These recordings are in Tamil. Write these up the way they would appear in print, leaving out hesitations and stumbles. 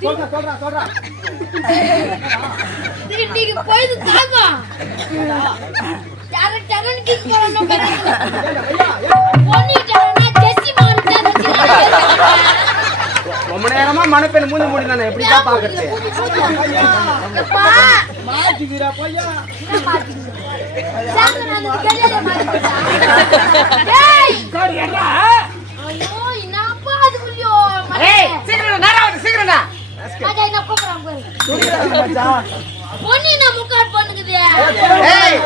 சொல்றா நீங்க போயிது தாங்க டரன் கிஸ் போறணும் பொண்ணிட்டனா ஜெஸ்ஸி மார்ட்டே ரொம்ப நேரமா மணப்பெண் மூஞ்சி மூடி நான் எப்படி தான் பாக்குறது அப்பா மாட்டிக்கிறா பையா என்ன மாட்டிக்கிறா சாங்க நான் கல்யாண மாட்டிக்கிறா டேய் சரி என்ன ஐயோ என்னப்பா அது குளியோ ஏய் சீக்கிரம் சீக்கிரம்டா மச்சான் என்ன கூப்பிடுறாங்க பாரு சொல்லுடா மச்சான் பொண்ணு நான் முக்காட் பண்ணுகுது ஏய்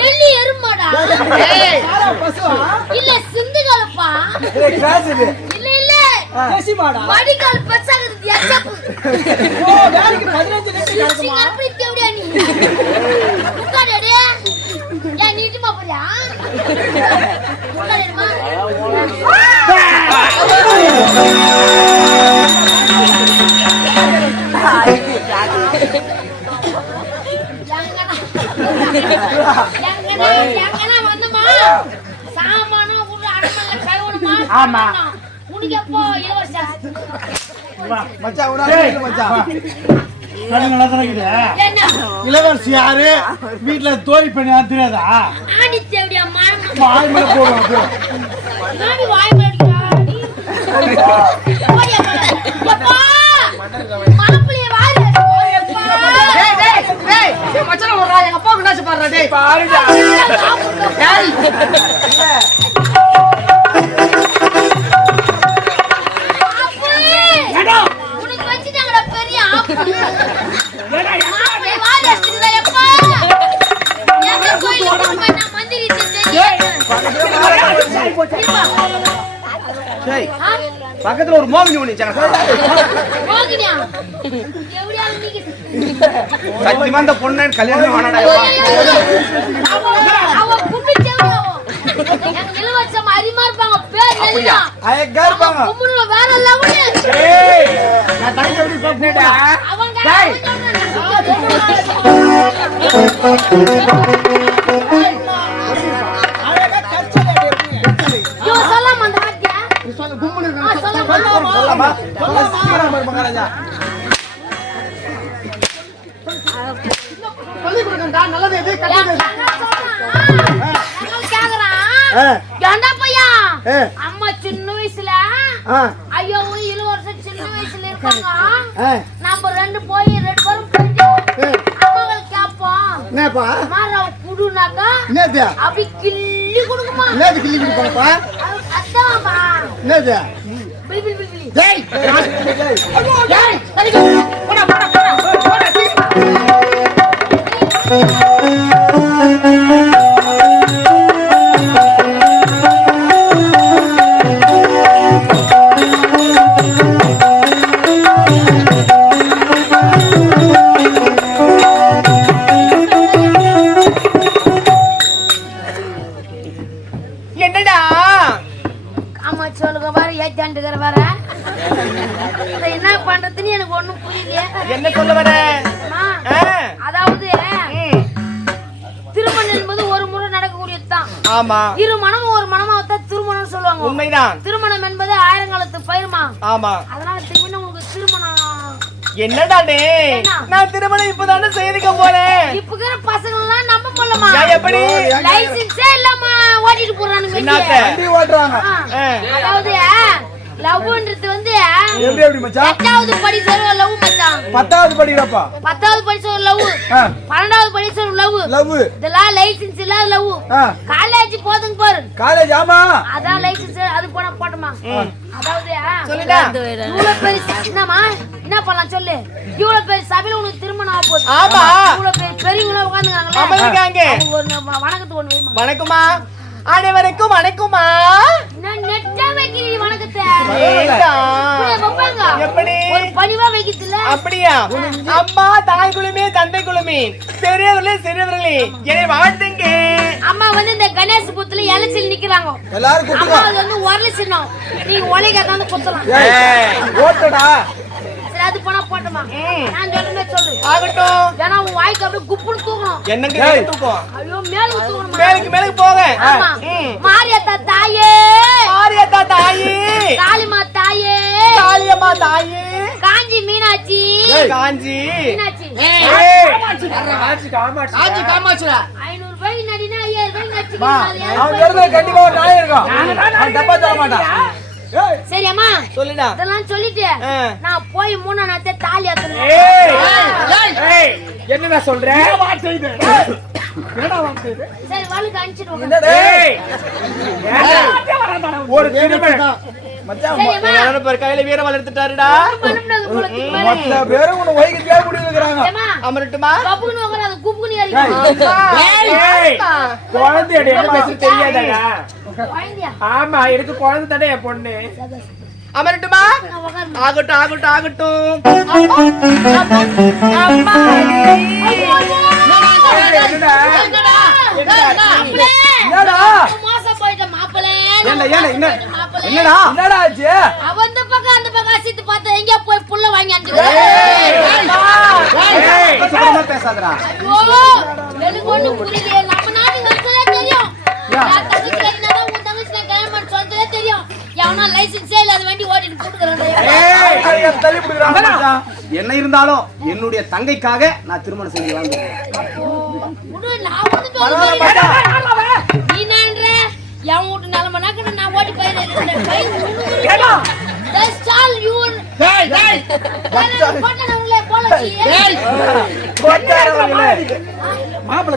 கெல்லி எருமாடா ஏய் யாரா பசுவா இல்ல சிந்துகளப்பா ஏய் கிளாஸ் இது இல்ல பேசி மாடா வடிகால் பச்சாகுது எச்சப்பு ஓ வேலைக்கு 15 நிமிஷம் கிடக்குமா சிங்கப்பூர் தேவடியா நீ முக்காடடே ஏன் நீட்டுமா போறியா முக்காடேமா எங்கனா வந்தமா சாமானோ உள்ள அடமல்ல கைவணுமா ஆமா உனக்கு எப்போ இலவச மச்சான் உடனே மச்சான் கண்ணு இருக்குது என்ன இளவரசி யாரு வீட்டுல தோழி பண்ணி தெரியாதா ஆடி தேவடியா மாமா வாய் மேல போடுவோம் நாடி வாய் மேடிக்கா நீ ஓடியா எப்பா மாப்பிளைய வாய் ஓடியா டேய் மச்சான் வரடா எங்க அப்பாக்கு என்னாச்சு பாருடா டேய் பாருடா டேய் உனக்கு வச்சிட்டாங்கடா பெரிய ஆப்பு மாப்பிளைய வாய் அடிச்சுடா எப்பா எங்க கோயிலுக்கு போய் நான் மந்திரி டேய் பக்கத்துல ஒரு மோகினி ஒண்ணுச்சாங்க போகினியா எவடியா நீங்க சத்தியமா அந்த பொண்ணு கல்யாணம் வேணாடா அவ கும்பி தேவடியாவோ எங்க இலவசம் அரிமா இருப்பாங்க பேர் நெல்லியா ஐயக்கா இருப்பாங்க கும்புல வேற லெவல் ஏய் நான் தங்கி எப்படி பாப்பேடா அவங்க டேய் ஐயக்கா கர்ச்சல எப்படி யோ சலாம் அந்த வாக்கியா நீ சொல்ல கும்புல சலாம் சொல்லமா சொல்லமா மகாராஜா சொல்லி கொடுங்கடா நல்லது எது ஏண்டா பையா ஏ அம்மா சின்ன வயசுல ஆ ஐயோ இளவரசன் சின்ன வயசுல இருக்காங்க ஆ நம்ம ரெண்டு பேரும் போயிட்டு அம்மாவை கேட்போம் என்னப்பா மாறவ குடுனாக்கா என்னது அப்படி கிள்ளி கொடுக்குமா என்னது கிள்ளி கொடுப்பாப்பா அதான்மா என்னது பிளி பிளி பிளி பிளி டேய் ஏய் தலிக்கு போடா போடா போடா போடா என்னடா ஆமா சொல்லுங்க வர ஏத்தாண்டுக்கிற வர என்ன பண்றதுன்னு எனக்கு ஒண்ணும் புரியல என்ன சொல்ல வர அதாவது திருமணம் என்பது ஒரு முறை நடக்கக்கூடியதுதான் ஆமா இரு மனமும் ஒரு மனமாவத்தான் திருமணம் சொல்லுவாங்க உண்மைதான் திருமணம் என்பது ஆயிரங்காலத்து பயிர்மா ஆமா அதனால திருமணம் உங்களுக்கு திருமணம் என்னடா டேய் நான் திருமணம் இப்பதானே செய்திக்க போறேன் இப்ப இருக்கிற பசங்க எல்லாம் நம்ப முடியலமா எப்படி லைசென்ஸே இல்லாம ஓட்டிட்டு போறானுங்க என்னத்த வண்டி ஓட்டுறாங்க அதாவது லவ்ன்றது வந்து எப்படி எப்படி மச்சான் 8வது படிச்ச லவ் மச்சான் 10வது படிக்கிறப்பா 10வது படிச்ச லவ் 12வது படிச்ச லவ் லவ் இதெல்லாம் லைசென்ஸ் இல்லாத லவ் காலேஜ் போதுங்க பாரு காலேஜ் ஆமா அதான் லைசென்ஸ் அது போனா போட்டுமா அதாவது சொல்லுடா இவ்வளவு பெரிய என்னமா என்ன பண்ணலாம் சொல்லு இவ்வளவு பெரிய சபையில உனக்கு திருமணம் ஆக போகுது ஆமா இவ்வளவு பெரியவங்கள உட்கார்ந்துங்கறாங்களே அமர்ந்திருக்காங்க ஒரு வணக்கத்துக்கு ஒண்ணு வைமா வணக்கமா அனைவருக்கும் வணக்கமா நான் நெட்டா வைக்கிறேன் வணக்கத்தை ஏண்டா வைப்பாங்க எப்படி ஒரு பணிவா வைக்கிறதுல அப்படியா அம்மா தாய் குழுமே தந்தை குழுமே பெரியவர்களே சிறியவர்களே என்னை வாழ்த்துங்க அம்மா வந்து இந்த கணேஷ் புத்துல எலச்சில் நிக்கிறாங்க எல்லாரும் அம்மா குத்துங்க வந்து உரல சின்னம் நீங்க ஒலைக்காதான் குத்தலாம் ஓட்டடா சரி அது போனா போட்டுமா நான் சொல்லுமே சொல்லு ஆகட்டும் ஏன்னா உன் வாய்க்கு அப்படியே குப்புன்னு தூக்கணும் என்னங்க தூக்கம் ஐயோ மேலுக்கு தூக்கணும் மேலுக்கு போக ஆமா மாரியத்தா தாயே மாரியத்தா தாயே காளிமா தாயே காளியம்மா தாயே காஞ்சி மீனாட்சி காஞ்சி மீனாட்சி காஞ்சி காமாட்சிடா 500 ரூபாய் நடினா 5000 ரூபாய் நடிச்சு அவன் தெரிஞ்ச கண்டிப்பா ஒரு நாய் இருக்கும் அவன் தப்பா சொல்ல மாட்டான். சரி அம்மா சொல்லுடா. இதெல்லாம் சொல்லிட்டு நான் போய் 3 நாளே தாலி ஏத்துறேன். என்னடா சொல்ற? சரி வாளுக்கு அனுப்பிச்சிடுவோம். ஒரு திருமணம் மச்சான் சரிம்மா பேர் கையில வீரம் வளர்த்துட்டாருடா. பண்ணணும் உங்களுக்கு மேல. மொத்த பேரும் உன்னை வைக்க தேவை முடியலங்கறாங்க. ஏமா அமரட்டுமா? கப்புன்னு வராத குப்புன்னு ஏறிடுமா. குழந்தை என்ன பேச தெரியாதடா. வாங்கியா ஆமா எனக்கு குழந்தை தடை என் பொண்ணு. அமரட்டுமா? ஆகட்டும் ஆகட்டும் ஆகட்டும். அம்மா என்னடா மோசம் போயிட்ட மாப்பிளே. என்னடா என்னடா ஆச்சு? அவந்த பக்கம் அந்த பக்கம் அசித்து பார்த்தா எங்க போய் புள்ள வாங்கி அனுப்பிச்சு. பேசாதடா. ஐயோ எனக்கு ஒண்ணு புரியல. நம்ம நாடு வச்சதே தெரியும். நான் தங்கச்சி கட்டினாதான் உன் தங்கச்சி நான் கல்யாணம் பண்ண சொல்றதே தெரியும். எவனா லைசென்ஸே இல்லாத வண்டி ஓட்டிட்டு கூட்டுக்கறேன். தள்ளி பிடிக்கிறான். என்ன இருந்தாலும் என்னுடைய தங்கைக்காக நான் திருமணம் செஞ்சு வாழ்ந்தேன். உடு நான் வந்து சொல்றேன். நீ நன்ற என் வீட்டு நிலமனாக்க நான் ஓட்டி போயிடுறேன். That's all you. போட்டனவங்களே போலச்சி. மாப்பிள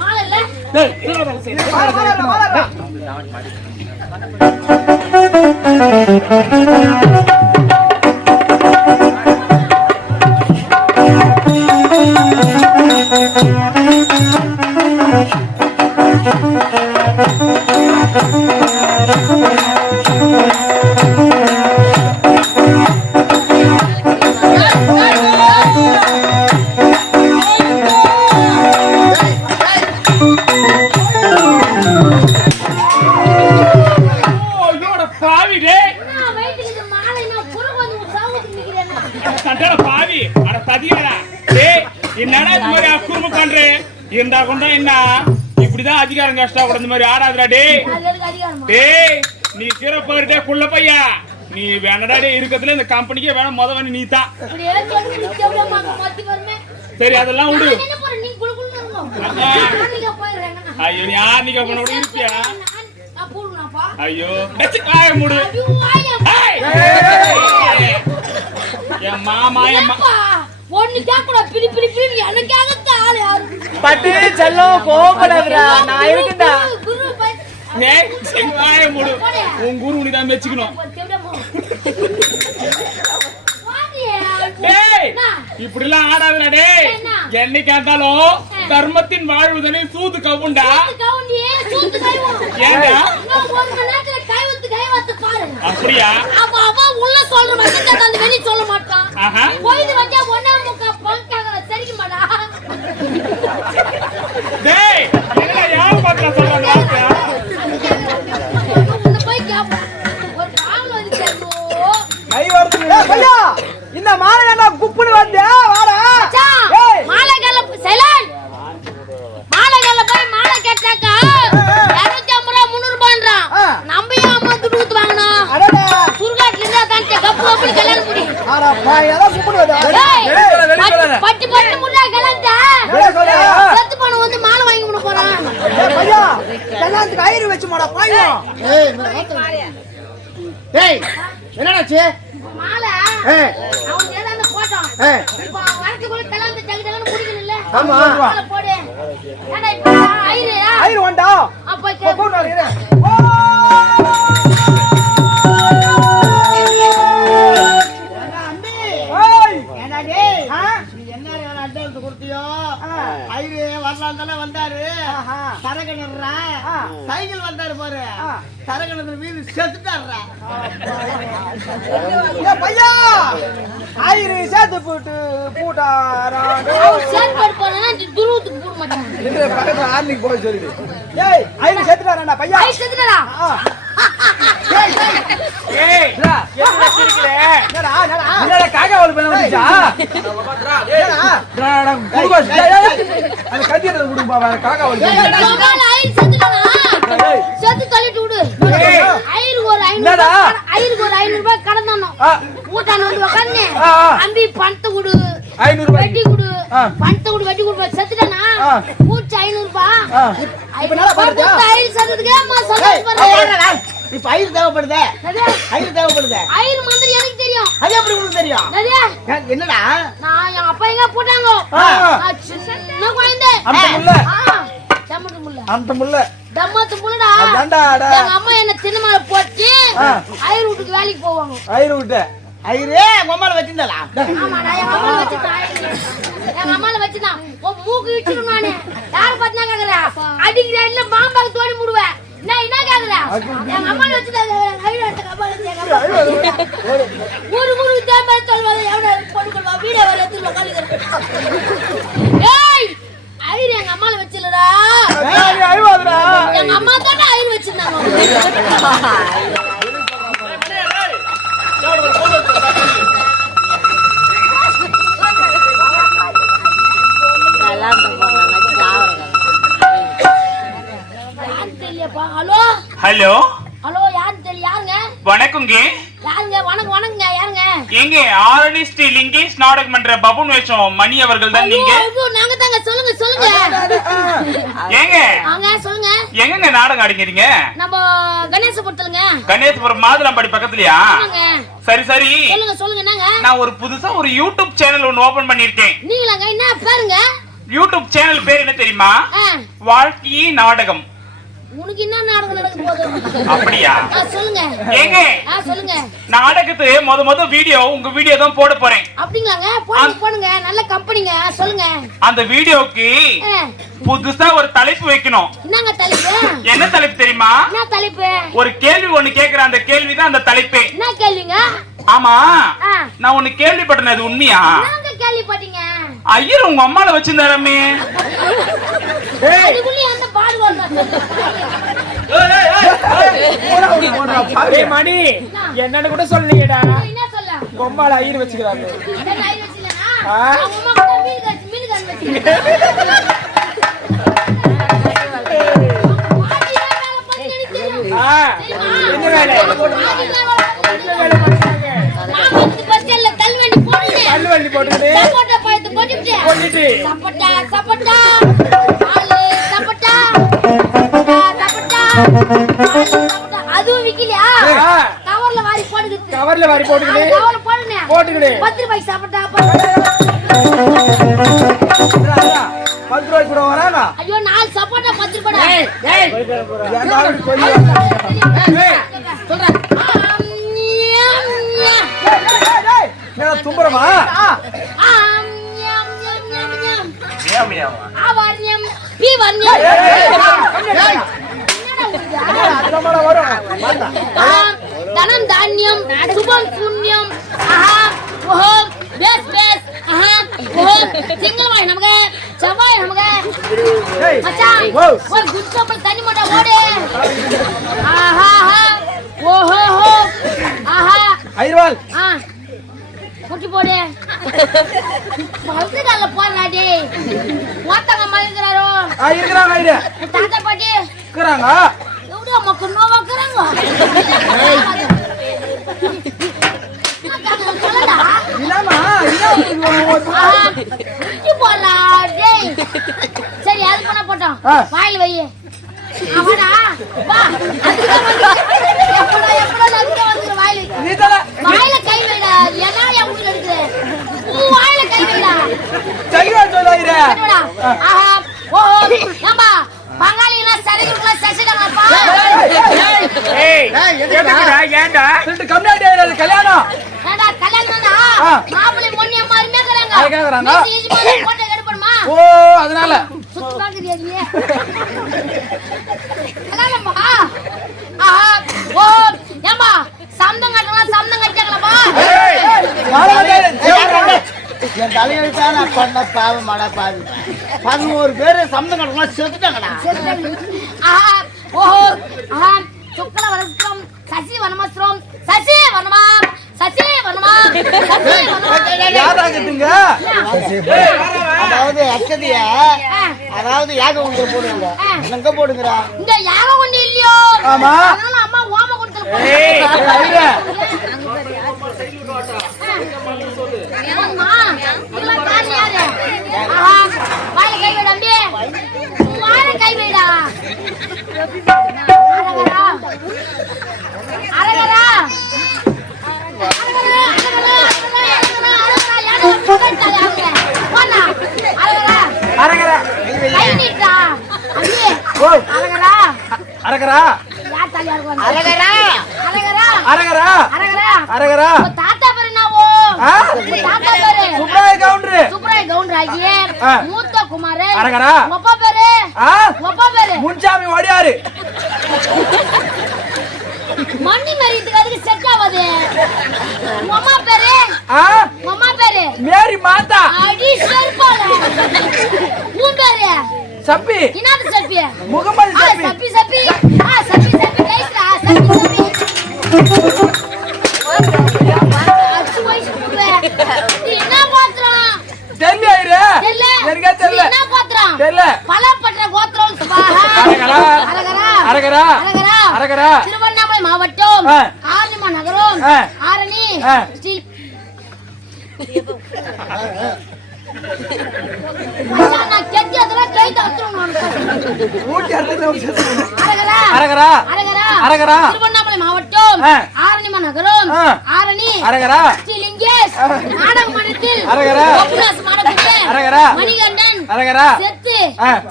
மாலை இல்ல. நான் வெயிட்டுக்கு மாலை நான் புற வந்து சாவுக்கு நிக்கிறேன். பாவி அட சதியடா. டேய் என்னடா இந்த மாதிரி அக்குறும்பு பண்ற? இருந்தா கொண்டா என்ன இப்படிதான் அதிகாரம் கஷ்டம் இந்த மாதிரி ஆடாதடா. டேய் அது எதுக்கு அதிகாரமா? டேய் நீ சிறப்பாருடா குள்ள பையா. நீ வேணடா டேய் இருக்கத்துல இந்த கம்பெனிக்கே வேணா முதவனி நீ தான். அப்படியே சொல்லி எவ்வளவு மாத்தி வருமே. சரி அதெல்லாம் விடு. நான் என்ன போறேன் நீ குளுகுளுன்னு இருங்க. நான் நீங்க போயிடுறேன். ஐயோ நீ ஆர்னிக்க பண்ண கூட இருப்பியா? நான் போடுறேன்ப்பா. ஐயோ டச் ஆய மூடு. ஐயோ வாயா. என் மாமா என் அப்பா ஒண்ணு கேக்குற பிரி பிரி பிரி எனக்காக தாள யாரு பட்டு செல்லம் கோபப்படாதடா. நான் இருக்கேன்டா. குரு பை ஏய் செங்காய மூடு. உன் குரு நீ தான் மெச்சிக்கணும். டேய் இப்படி எல்லாம் ஆடாதடா. டேய் என்னைக்கு கேட்டாலும் தர்மத்தின் வாழ்வுதனை சூது கவுண்டா. கவுண்டியே சூத்து கைவோம். ஏண்டா நான் ஒரு மணி நேரத்துல கைவத்து பாரு. அப்படியா? அவ உள்ள சொல்ற மாதிரி அந்த வெளிய சொல்ல மாட்டான். ஆஹா போயிடு வந்தா ஒண்ணா முக்க பங்காகல சரிக்க மாட்டா. டேய் என்ன யார் பண்ற சொல்றாங்க? உன்னை போய் கேப்பா. ஒரு பாவல இருக்கோ. கை வருது. பையா இந்த மாலை நான் குப்புன்னு வந்தே வாடா. மச்சான் மாலைகள்ல சைலண்ட். மாலைகள்ல போய் மாலை கேட்டாக்கா 250 ரூபாய் 300 ரூபாய்ன்றான். நம்ம ஏன் 50 ரூபாய் வாங்கனா? அடடா சுருகாட்ல இருந்தா தான் கப்பு கப்பு கல்யாணம் முடி. ஆடா பாயடா குப்புன்னு வந்தே. பட்டி பட்டி முடா கலந்தா. சத்து பண்ண வந்து மாலை வாங்கி முட போறான். பையா கல்யாணத்துக்கு ஐயர் வெச்சு மாடா பாயா. டேய் என்னடாச்சு? மாலை அவன் ஏதான போட்டான். இப்போ வரதுக்குள்ள கலந்து ஜகஜகன்னு முடிக்கணும் இல்ல? ஆமா. மாலை போடு. ஏடா இப்போ ஐயர் வந்தா. அப்ப கே போடு வரீங்க. சைக்கிள் வந்தாரு பாரு. சரகணத்துல மீது செத்துட்டாருடா. பையா ஐயர் சேர்த்து போட்டு பூட்டாரா. சேர் போடு போனா துருவுக்கு போட மாட்டான். இந்த பக்கத்துல ஆர்னிக்கு போய் சொல்லிடு. ஏய் ஐயர் சேர்த்துட்டாரடா பையா. ஐ செத்துடா. ஏய் என்ன சிரிக்கற? என்னடா என்னடா காகாவல் பண்ண வந்துச்சா? என்னடா குடுங்க. அந்த கத்தியத குடுங்க வேற காகாவல். ஐ செத்துடா. செத்து தள்ளிட்டு விடு. ஐயருக்கு ஒரு 500 ரூபாய் கடன் தானோ ஊட்டான வந்து உட்காந்து அம்பி பணத்தை கொடு 500 ரூபாய் வட்டி கொடு பணத்தை கொடு வட்டி கொடு செத்துட்டானா ஊச்சு 500 ரூபாய் ஐயர் செத்துதுக்கே அம்மா சந்தோஷப்படுறேன். இப்ப ஐயர் தேவைப்படுதே, ஐயர் தேவைப்படுதே. ஐயர் மந்திரி எனக்கு தெரியும். அது எப்படி உங்களுக்கு தெரியும்? என்னடா நான் என் அப்பா எங்க போட்டாங்க நான் சின்ன குழந்தை அந்த முள்ள தம்மத்து முள்ளடா எங்க அம்மா என்ன திண்ணமலை போட்டு ஐயர் வீட்டுக்கு வேலைக்கு போவாங்க. ஐயர் விட்ட ஐயரே உம்மால வச்சிருந்தா? ஆமாடா எங்க அம்மால வச்சுதான் எங்க அம்மால வச்சுதான் உன் மூக்கு விட்டுரும். நானு யார பத்தினா கேக்குறா அடிக்கிற இல்ல பாம்பாக்கு தோடி முடுவேன் நான் என்ன கேக்குறா எங்க அம்மால வச்சுதான் ஐயர் எடுத்து கபால ஊரு ஊரு தேம்பல் சொல்வாங்க எவன பொண்ணுமா வீடியோ வர எடுத்து உட்கார்ந்து ஏய் ஐயர் எங்க அம்மால வச்சிலடா ஐவாதுடா எங்க அம்மா தான ஐயர் வச்சிருந்தாங்க. ஹலோ ஹலோ ஹலோ யாருன்னு தெரியல. யாருங்க? வணக்கங்க. யாருங்க? வணக்கங்க. யாருங்க? எங்க ஆரணி ஸ்ரீ லிங்கேஷ் நாடகம் மன்ற பபுன் வேஷம் மணி அவர்கள் தான் நீங்க? நாங்க தாங்க. சொல்லுங்க சொல்லுங்க. ஏங்க வாங்க சொல்லுங்க. எங்கங்க நாடகம் ஆடிக்கிறீங்க? நம்ம கணேசபுரத்துலங்க. கணேசபுரம் மாதுளம்பாடி பக்கத்துலயா? ஆமாங்க. சரி சரி சொல்லுங்க சொல்லுங்க. என்னங்க? நான் ஒரு புதுசா ஒரு யூடியூப் சேனல் ஒன்னு ஓபன் பண்ணிருக்கேன். நீங்களாங்க? என்ன பாருங்க யூடியூப் சேனல் பேர் என்ன தெரியுமா? வாழ்க்கையே நாடகம். உனக்கு என்ன நாடகம் நடக்க போகுது? அப்படியா? சொல்லுங்க. ஏங்க சொல்லுங்க. நாடகத்து முத வீடியோ உங்க வீடியோ தான் போட போறேன். அப்படிங்களாங்க? போடுங்க. நல்ல கம்பெனிங்க. சொல்லுங்க. அந்த வீடியோக்கு புதுசா ஒரு தலைப்பு வைக்கணும். என்னங்க தலைப்பு? என்ன தலைப்பு தெரியுமா? என்ன தலைப்பு? ஒரு கேள்வி ஒண்ணு கேக்குற அந்த கேள்விதான் அந்த தலைப்பு. என்ன கேள்விங்க? ஆமா நான் ஒண்ணு கேள்விப்பட்டேன், அது உண்மையா? நாங்க கேள்விப்பட்டீங்க. ஐயர் உங்க அம்மால வச்சிருந்தாரமே. அதுக்குள்ளே அந்த பாடு வர்றாங்க. மணி என்னன்னு கூட சொல்லலையேடா. என்ன சொல்ல? பொம்மால ஐயர் வச்சுக்கிறாங்க. என்ன ஐயர் வச்சிலனா? அம்மா கூட மீன் கன் வச்சிருக்காங்க. என்ன வேலை? மாமத்து பச்சல்ல தள்ளுவண்டி போடுங்க. தள்ளுவண்டி போட்டுட்டு சப்போட்டா பழத்தை போட்டுட்டு கொல்லிட்டு சப்போட்டா சப்போட்டா ஆளு சப்போட்டா சப்போட்டா அதுவும் விக்கலையா? கவர்ல வாரி போட்டுக்கிட்டு. கவர்ல வாரி போட்டுக்கிட்டு கவர்ல போடுங்க. போட்டுக்கிட்டு 10 ரூபாய் சப்போட்டா 10 ரூபாய் கூட வரானா? ஐயோ 4 சப்போட்டா 10 ரூபாய். ஏய் சொல்றேன். தும்புறமா? தனம் தானியம் சுபம் புண்ணியம் திங்கள்வாய் நமக்கு செவ்வாய் நமக்கு மச்சான் ஒரு குட் கப்பல் தண்ணி மாட்டா ஓடு. ஆஹா ஓஹோ ஆஹா ஐயர்வால் குட்டி போடு. மருந்து கால போறாடி ஓத்தங்க மறந்துறாரோ? இருக்கிறாங்க ஐயர். தாத்தா பாட்டி இருக்கிறாங்க. எவ்வளோ மக்கள் நோவாக்குறாங்க. குட்டி போடலாம். சரி அது பண்ண போட்டோம். வாயில் வை. அவனா வா. எப்படா வந்து வாயில் வாயில கை வைடா. என்ன என் வீட்டுல இருக்குது? வாயில கை வைடா. சரியா சொல்லாயிர. ஆஹா ஓ ஏம்பா பங்காளினா சரிக்குள்ள சசிடாங்கப்பா. ஏண்டா கம்மியாட்டி ஆயிராது கல்யாணம். ஏண்டா கல்யாணம்னா மாப்பிள்ளை பொண்ணு அம்மா அருமையா கேக்குறாங்க. போட்டோ எடுப்பணுமா? ஓ அதனால சுத்தமா தெரியாதியே. கல்யாணமா? ஆஹா ஓ ஏம்பா சந்தம் கட்டலாமா? என் தலையெழுத்தான பண்ண பாவம் மட பாவி 11 பேரு சம்பந்தம் கட்டலாம் செத்துட்டாங்கடா. ஆஹா ஓஹோ ஆஹா சுக்ல வரஸ்ரம் சசி வனமஸ்ரம் சசி வனமாம் சசி வனமாம் சசி வனமாம். யாராகட்டுங்க? அதாவது அக்கதிய அதாவது யாக ஒன்று போடுங்க. எங்க போடுங்கடா? இந்த யாக ஒண்ணு இல்லையோ? ஆமா. அதனால அம்மா ஏய், ஏம்மா, இதெல்லாம் காரணம் யாரு? ஆஹா, வாயில கை வை தம்பி. வாயில கை வைடா. அரகரா. அரகரா. அரகரா அரகரா அரகரா தாத்தா பேரு என்னவோ? தாத்தா பேரு சுப்ராய கவுண்டர் சுப்ராய கவுண்டர் ஆகிய மூத்த குமார். அரகரா ஒப்பா பேரு ஒப்பா பேரு முன்சாமி ஓடியாரு. மண்ணி மரியத்துக்கு அதுக்கு செட் ஆகாது. அம்மா பேரு அம்மா பேரு மேரி மாதா. அடி செருப்பால. உன் பேரு சப்பி. என்னது சப்பி? முகமது சப்பி. சப்பி சப்பி சப்பி சப்பி கைஸ்ரா சப்பி சப்பி. அச்சு வயசு புடுவே. நீ என்ன கோத்ரம்? தெரியல ஐரே. எனக்கு தெரியல. என்ன கோத்ரம்? தெரியல. பலப்பற்ற கோத்ரம் சுபாஹா. அரகரா அரகரா அரகரா அரகரா அரகரா திருவண்ணாமலை மாவட்டம் ஆரணி நகரம் ஆரணி ஸ்ரீ நான் கேட்டி அதெல்லாம் கை தத்துறோம். ஊட்டி அர்த்தம் அரகரா அரகரா அரகரா அரகரா திருவண்ணாமலை மாவட்டம் ஆரணி நகரம் ஆரணி அரகரா ஸ்ரீ லிங்கேஷ் நாடக மன்றத்தில் அரகரா அபிலாஷ் மாடக்குடி அரகரா மணிகண்டன் அரகரா செத்து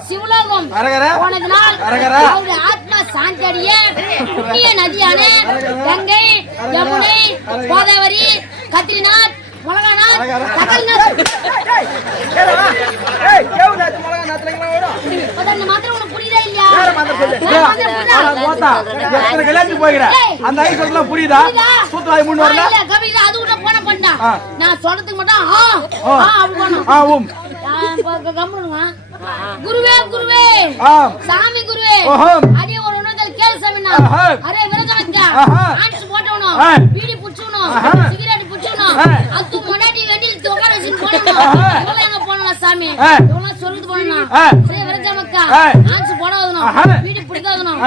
சிவலோகம் அரகரா போனது நாள் அரகரா அவருடைய ஆத்மா சாந்தி அடைய புண்ணிய நதியான கங்கை யமுனை கோதாவரி கத்ரிநாத் மலகாநாத் தகல்நாத் ஏய் கேவுதாச்சு மலகாநாத்லங்க ஓடு. அதನ್ನ மாத்திரம் உனக்கு புரியுதா இல்லையா? போத்தா எத்தனை கல்யாணத்துக்கு போயிற அந்த ஐ சொல்லலாம் புரியுதா? சூத்துவாய் முன்ன வரல இல்ல கவிதா அது கூட போன பண்ணா நான் சொல்றதுக்கு மட்டும் அப்படி போணும். கம்முனுங்க. குருவே குருவே சாமி குருவே அடே ஒரு ஒன்னதல் கேளு சாமினா அரே விரதனங்க ஆன்ஸ் போடணும் பீடி புடிச்சணும் சிகரெட் புடிச்சணும் அது முன்னாடி வெண்டில் தோகர வச்சு போடணும் இவங்க எங்க போறலாம் சாமி இவங்க சொல்றது போடணும் அரே விரதமக்கா ஆன்ஸ் போடாதணும் பீடி புடிக்காதணும்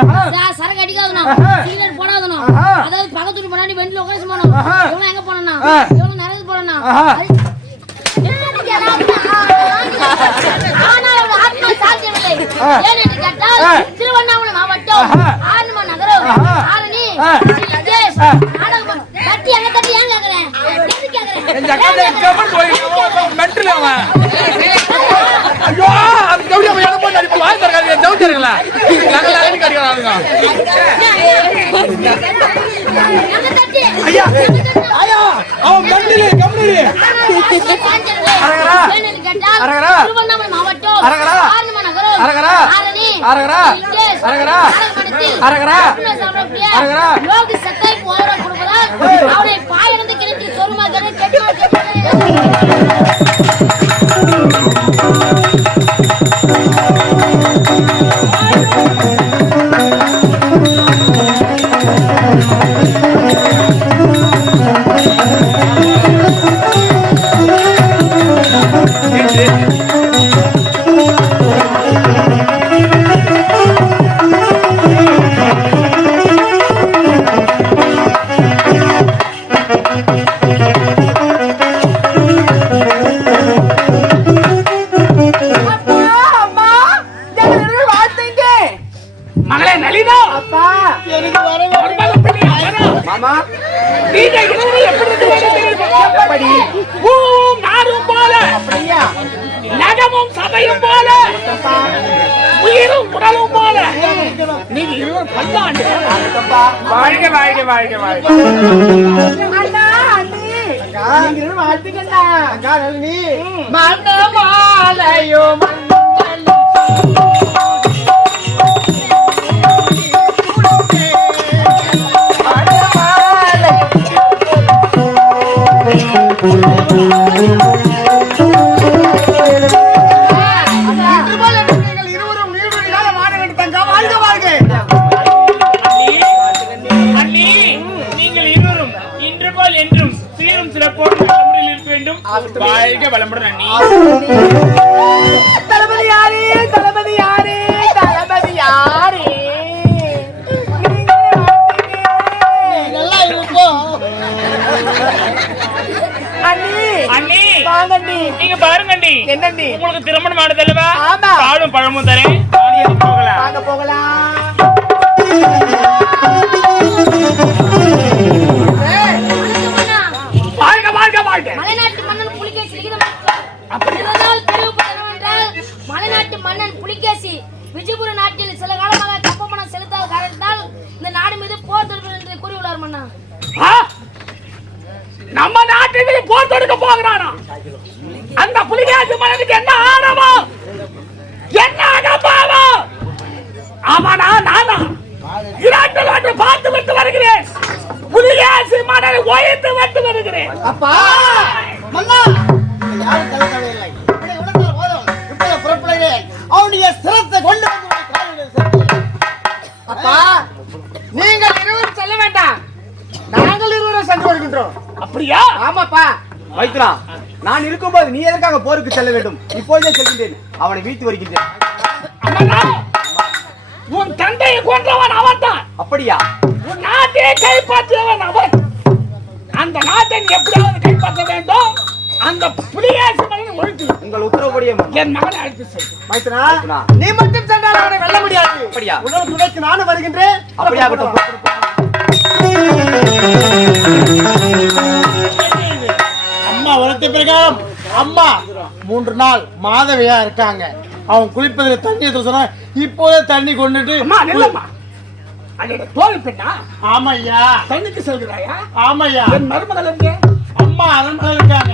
சரக்கு அடிக்காதணும் சிகரெட் போடாதணும் அதாவது பக்கத்துல முன்னாடி வெண்டில் உட்கார்ந்து போடணும் இவங்க எங்க போறணும் இவங்க நிறைய போடணும் திருவண்ணாமலை மாவட்டம் ஆரணி நகரம் ஆரணி தட்டி எங்க தட்டி ஏன் கேக்குறேன் திருவண்ணாமலை மாவட்டம் ஆரணி நகரம் ஆரணி யோகி சத்தை போற கொடுப்பதால் அவனை பாயிருந்து கிணற்றி சொருமாக மகளே நளினா அப்பா எனக்கு வர மாமா நீங்க இரவு எப்படி எப்படி நாடும் போல அப்படியா நகமும் சபையும் போல உயிரும் உடலும் போல நீங்க இருவர் பல்லாண்டு வாழ்க வாழ்க வாழ்க வாழ்க அண்ணா அண்ணி நீங்க வாழ்த்துக்கண்ணா அக்கா நளினி மன்னமாலையோ வாழ்க வளமுடன் அண்ணி. தளபதி யாரு தளபதி யாரு தளபதி யாரு நீங்க பாருங்கண்டி என்னண்டி உங்களுக்கு திருமணம் ஆனதல்லவா ஆமா. பாலும் பழமும் தரேன் போகலாம் வாங்க போகலாம். வாழ்க வாழ்க வாழ்க. மலைநாட்டு மன்னன் புலிகேசி மலைநாட்டு மன்னன் புலிகேசி விஜயபுர நாட்டில் சில காலமாக கப்பமணம் செலுத்தாத காரணத்தால் இந்த நாடு மீது போர் தொடுக்கும் என்று கூறியுள்ளார் மன்னா. நம்ம நாட்டில் மீது போர் தொடுக்க போகிறானா? அந்த புலிகேசி மன்னனுக்கு என்ன ஆணவம், என்ன அகம்பாவம்? அவனா நானா இரண்டு பார்த்து விட்டு வருகிறேன். புலிகேசி மன்னனை ஒழித்து விட்டு வருகிறேன். அப்பா மன்னா யாரும் தலைவலில்லை. இப்படி உடனே போதும். இப்படி புறப்படுகிறேன். அவனுடைய சிரத்தை கொண்டு வந்து காலில் சேர்த்தேன். அப்பா நீங்கள் இருவரும் செல்ல வேண்டாம், நாங்கள் இருவரும் சென்று வருகின்றோம். அப்படியா? ஆமாப்பா. வைத்ரா, நான் இருக்கும்போது நீ எதற்காக போருக்கு செல்ல வேண்டும்? இப்போதே செல்கின்றேன், அவனை வீட்டு வருகின்றேன். உன் தந்தையை கொன்றவன் அவன் தான். அப்படியா? உன் நாட்டை கைப்பற்றியவன் அவன். அந்த நாட்டை எப்படியாவது கைப்பற்ற வேண்டும். அந்த புலிகேசி மன்னனை ஒழித்து உங்கள் உத்தரவுப்படியே என் மகனை அழைத்து செல். மைத்ரா, நீ மட்டும் சென்றால் அவனை வெல்ல முடியாது. அப்படியா? உடல் துணைக்கு நானும் வருகின்றேன். அப்படியாகட்டும். அம்மா வளர்த்த பிரகாரம் அம்மா 3 நாள் மாதவியா இருக்காங்க. அவன் குளிப்பதில் தண்ணி சொன்னா இப்போதே தண்ணி கொண்டுட்டு தோல் பெண்ணா? ஆமையா தண்ணிக்கு செல்கிறாயா? ஆமையா என் மருமகள் எங்கே? அம்மா அரண்மனை இருக்காங்க.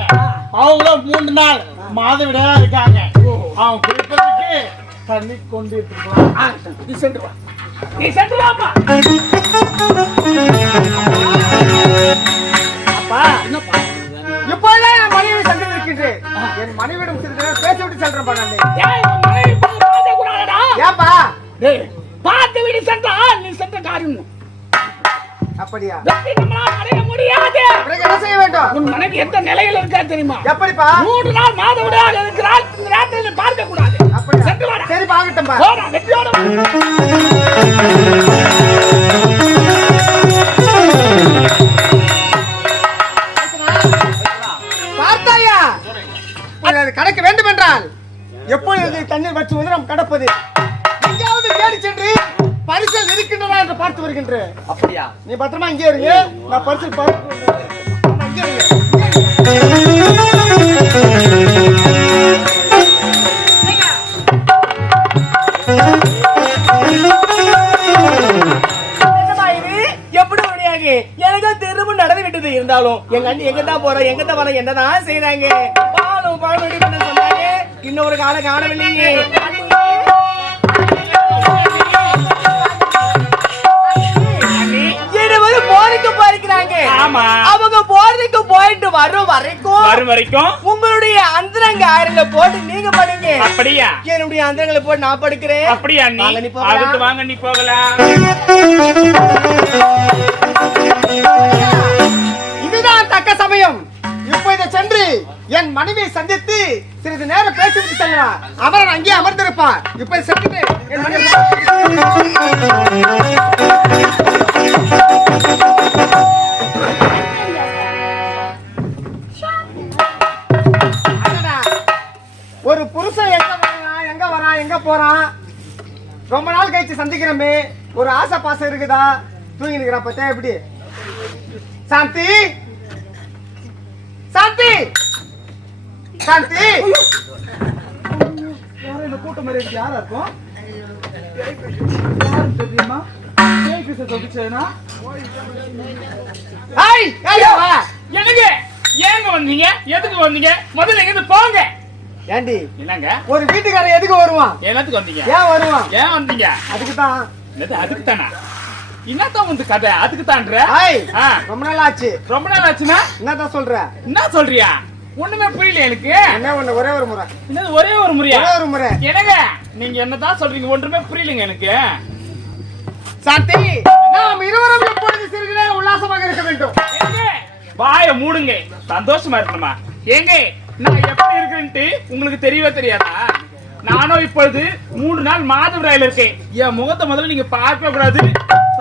அவங்களும் 3 நாள் மாதவிடையா இருக்காங்க. அவன் குளிப்பதற்கு தண்ணி கொண்டு இருக்கலாம். நீ சென்று வா, நீ சென்று வாப்பா. அப்பா என்னப்பா? இப்போதான் என் மனைவி சென்று இருக்கின்றேன். என் மனைவியிடம் பேசிவிட்டு செல்றேன். ஏப்பா பார்த்து விட்டு சென்றா நீ சென்ற காரியம் அப்படியா? அடைய முடியாது. என்ன செய்ய வேண்டும்? உன் மனைவி எந்த நிலையில் இருக்கா தெரியுமா? எப்படிப்பா? 3 நாள் மாதவிடாக இருக்கிறாள். இந்த நேரத்தில் பார்க்க கூடாது. சென்று வாடா. சரி பாக்கட்டும் பா. போடா வெற்றியோட. பார்த்தாயா? கடக்க வேண்டும் என்றால் எப்பொழுது தண்ணீர் வச்சு வந்து நாம் கடப்பது? எங்கேயாவது தேடி சென்று பரிசல் இருக்கின்றதா என்று பார்த்து வருகின்றேன். அப்படியா? நீ பத்திரமா இங்கே இருங்க, நான் பரிசல் பார்த்து எப்படி முடியாது? எனக்கு திரும்ப நடந்து விட்டது. இருந்தாலும் எங்க அண்ணி எங்க தான் போறோம், எங்க தான் வரோம், என்னதான் செய்யறாங்க? பாலும் பழம் சொன்னாங்க. இன்னொரு காலம் காணவில்லையே. அவங்க போறதுக்கு போயிட்டு வரும் வரைக்கும் உங்களுடைய அந்தரங்க ஆயிரங்களை போட்டு நீங்க படுங்க. அப்படியா? என்னுடைய அந்தரங்களை போட்டு நான் படுக்கிறேன். அப்படியா? அடுத்து வாங்க, நீ போகலாம். இதுதான் தக்க சமயம். இப்போ இதை சென்று என் மனைவியை சந்தித்து சிறிது நேரம் பேசிவிட்டு செல்லலாம். அவன் அங்கே அமர்ந்திருப்பான். இப்ப சென்று என் மனைவி ஒரு புருஷன் எங்க வரான் எங்க போறான்? ரொம்ப நாள் கழிச்சு சந்திக்கிறோமே, ஒரு ஆசை பாசம் இருக்குதா? தூங்கி நிக்கிறா பத்தியா? எப்படி சாந்தி? சாந்தி சாந்தி இந்த கூட்டம் மாதிரி யாரா இருக்கும்? தெரியுமா? ஏங்க வந்தீங்க? எதுக்கு வந்தீங்க? முதல்ல எங்க போங்க. ஏண்டி என்னங்க ஒரு வீட்டுக்காரன் எதுக்கு வருவான்? எல்லாத்துக்கு வந்தீங்க? ஏன் வருவான்? ஏன் வந்தீங்க? அதுக்கு தான். அதுக்கு தானா? என்னதான் வந்து கதை? அதுக்கு தான்ற ரொம்ப நாள் ஆச்சு. ரொம்ப நாள் ஆச்சுன்னா என்னதான் சொல்ற? என்ன சொல்றியா? ஒண்ணுமே புரியல எனக்கு. என்ன ஒண்ணு? ஒரே ஒரு முறை. என்னது ஒரே ஒரு முறையா? ஒரே ஒரு முறை. என்னங்க நீங்க என்னதான் சொல்றீங்க? ஒன்றுமே புரியலங்க எனக்கு. சாந்தி, நாம் இருவரும் எப்பொழுது சிறிது நேரம் உல்லாசமாக இருக்க வேண்டும். வாய மூடுங்க, சந்தோஷமா இருக்கணுமா? ஏங்க நான் எப்படி இருக்கேன்ட்டு உங்களுக்கு தெரியவே தெரியாதா? நானும் இப்பொழுது 3 நாள் மாதவிடாயில இருக்கேன். என் முகத்தை முதல்ல நீங்க பார்க்க கூடாது.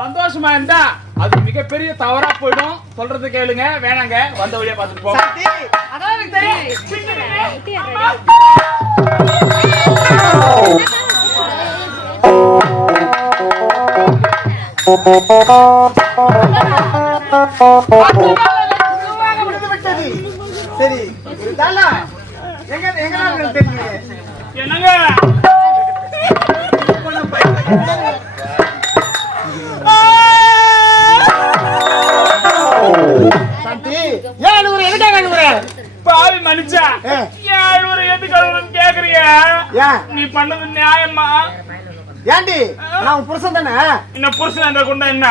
சந்தோஷமா இருந்தா அது மிகப்பெரிய தவறா போயிடும். சொல்றது கேளுங்க, வேணாங்க, வந்த வழியா பார்த்துட்டு போங்க. அதாவது எனக்கு தெரியும். பின்னுங்க. அம்மா. சரி இருந்தாலும் எங்க எங்க தெரியுங்க என்னங்க சாந்தி ஏன் அழுகுற எதுக்காக அழுகுற பாவி மனுஷா ஏன் ஒரு எதுக்கு அழுகுறன்னு கேக்குறீங்க ஏன் நீ பண்ணது நியாயமா ஏண்டி நான் உன் புருஷன் தானே என்ன புருஷன் என்ற கொண்டா என்ன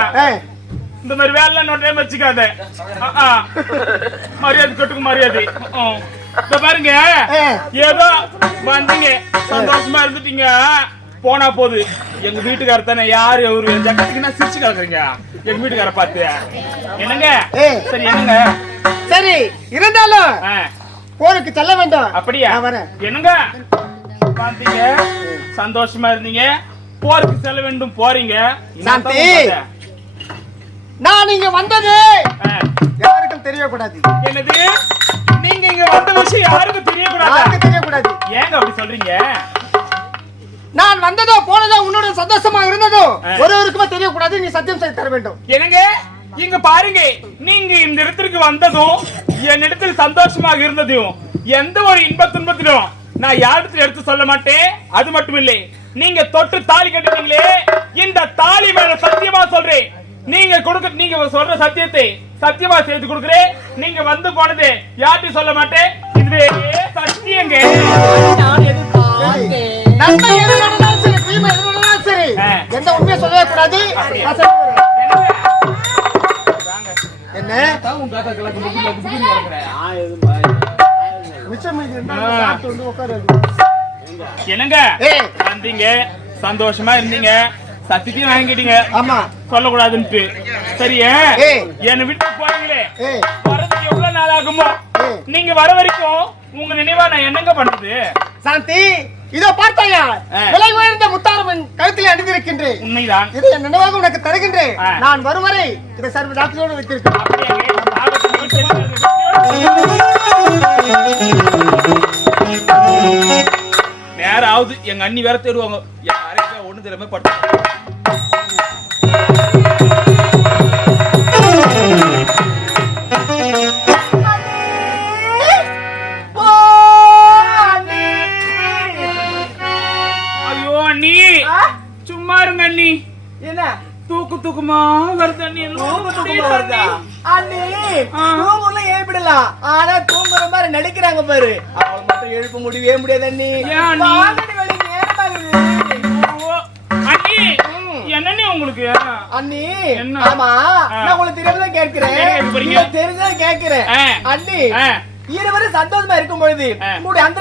இந்த மாதிரி வேலை இன்னொரு டைம் வச்சுக்காத மரியாதை கட்டுக்கு மரியாதை இந்த பாருங்க ஏதோ வந்தீங்க சந்தோஷமா இருந்துட்டீங்க போனா போது எங்க வீட்டுக்கார தானே யாரு அவரு ஜக்கத்துக்குன்னா சிரிச்சு கலக்குறீங்க எங்க வீட்டுக்கார பார்த்து என்னங்க சரி என்னங்க சரி இருந்தாலும் போருக்கு செல்ல வேண்டும் அப்படியா என்னங்க வந்தீங்க சந்தோஷமா இருந்தீங்க போருக்கு செல்ல வேண்டும் போறீங்க சாந்தி நான் இங்க வந்தது யாருக்கும் தெரியக்கூடாது என்னது நீங்க இங்க வந்த விஷயம் யாருக்கும் தெரியக்கூடாது ஏங்க அப்படி சொல்றீங்க நான் வந்ததோ போனதோ உன்னோட சந்தோஷமா இருந்ததோ ஒருவருக்குமே தெரியக்கூடாது நீ சத்தியம் செய்து தர வேண்டும் என்னங்க இங்க பாருங்க நீங்க இந்த இடத்திற்கு வந்ததும் என் இடத்தில் சந்தோஷமாக இருந்ததும் எந்த ஒரு இன்ப துன்பத்திலும் நான் யாரிடத்தில் எடுத்து சொல்ல மாட்டேன் அது மட்டும் இல்லை நீங்க தொட்டு தாலி கட்டுறீங்களே இந்த தாலி மேல சத்தியமா சொல்றேன் நீங்க சொல்ற சத்தியத்தை சத்தியமா செய்து கொடுக்கிறேன் நீங்க வந்து போனது யார்ட்டையும் சொல்ல மாட்டேன் இதுவே சத்தியங்க நன்மை எது நடந்தாலும் சரி தீமை எது நடந்தாலும் சரி எந்த உண்மையை சொல்லவே கூடாது என்ன என்னங்க வந்தீங்க சந்தோஷமா இருந்தீங்க சத்தியத்தையும் வாங்கிட்டீங்க ஆமா சொல்லக்கூடாதுன்ட்டு சரியா என்னை விட்டு போறீங்களே வரதுக்கு எவ்வளவு நாள் ஆகுமோ நீங்க வர வரைக்கும் உங்க நினைவா நான் என்னங்க பண்றது சாந்தி இதோ பார்த்தாயா விலை உயர்ந்த முத்தாரம்மன் கழுத்தில் அணிந்திருக்கின்றேன் உண்மைதான் இதை என் நினைவாக உனக்கு தருகின்றேன் நான் வரும் வரை இதை சர்வ டாக்டரோடு வைத்திருக்கிறேன் நேரம் ஆகுது எங்க அண்ணி வேற தேடுவாங்க யாரையும் ஒண்ணு தெரியாம பட்டு ஐயோ அண்ணி சும்மா இருங்க அண்ணி என்ன தூக்குமா வருது அண்ணி வருதா அண்ணி தூங்குல ஏற்படலாம் ஆனா தூங்குற மாதிரி நடிக்கிறாங்க பாரு அவங்க மட்டும் எழுப்ப முடியவே முடியாது அண்ணி அண்ணி என்னண்ணி உங்களுக்கு அண்ணி என்ன ஆமா நான் உங்களுக்கு தெரியாமதான் கேட்கிறேன் தெரிஞ்சா கேட்கிறேன் அண்ணி இருவரும் சந்தோஷமா இருக்கும் பொழுது உங்களுடைய அந்த